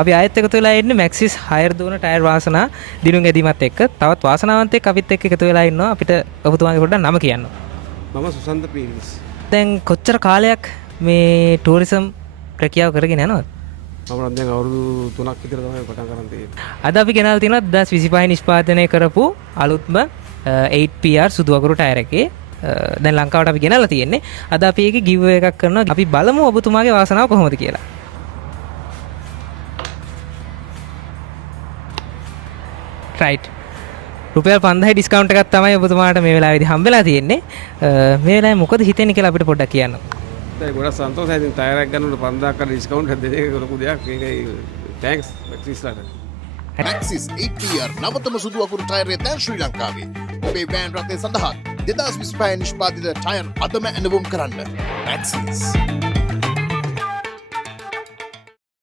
අපි ආයෙත් එකතු වෙලා ඉන්නේ මැක්සිස් හයර් දුවන ටයර් වාසනා දිනුම් ඇදීමත් එක්ක. තවත් වාසනාවන්තයෙක් අපිත් එක්ක එකතු වෙලා ඉන්නවා. අපිට ඔබතුමාගේ පොඩ්ඩක් නම කියන්න. මම සුසන්ත පීරිස්. දැන් කොච්චර කාලයක් මේ ටූරිසම් රැකියාව කරගෙන යනවද? මම දැන් අවුරුදු 3ක් විතර තමයි පටන් ගන්න තියෙන්නේ. අද අපි ගෙනල්ලා තියෙනවා 2025 නිෂ්පාදනය කරපු අලුත්ම 8PR සුදු අකුරු ටයර් එකේ. දැන් ලංකාවට අපි ගෙනල්ලා තියෙන්නේ. අද අපි ඒකේ ගිව් එකක් කරනවා. අපි බලමු ඔබතුමාගේ වාසනාව කොහොමද කියලා. රයිට්. රුපියල් 5000 ඩිස්කවුන්ට් එකක් තමයි ඔබතුමාට මේ වෙලාවේදී හම්බෙලා තියෙන්නේ. මේ වෙලාවේ මොකද හිතෙන්නේ කියලා අපිට පොඩ්ඩක් කියන්න. දැන් ගොඩක් සන්තෝෂයි. ඉතින් ටයර් එකක් ගන්නකොට 5000ක් කර ඩිස්කවුන්ට් එකක් දෙන එක ලොකු දෙයක්. ඒකයි තෑන්ක්ස් මැක්සිස්ලාට. මැක්සිස් 8PR නවතම සුදු අකුරු ටයරය දැන් ශ්‍රී ලංකාවේ. ඔබේ වෑන් රථය සඳහා 2025 නිෂ්පාදිත ටයර් අදම ඇනවුම් කරන්න. මැක්සිස්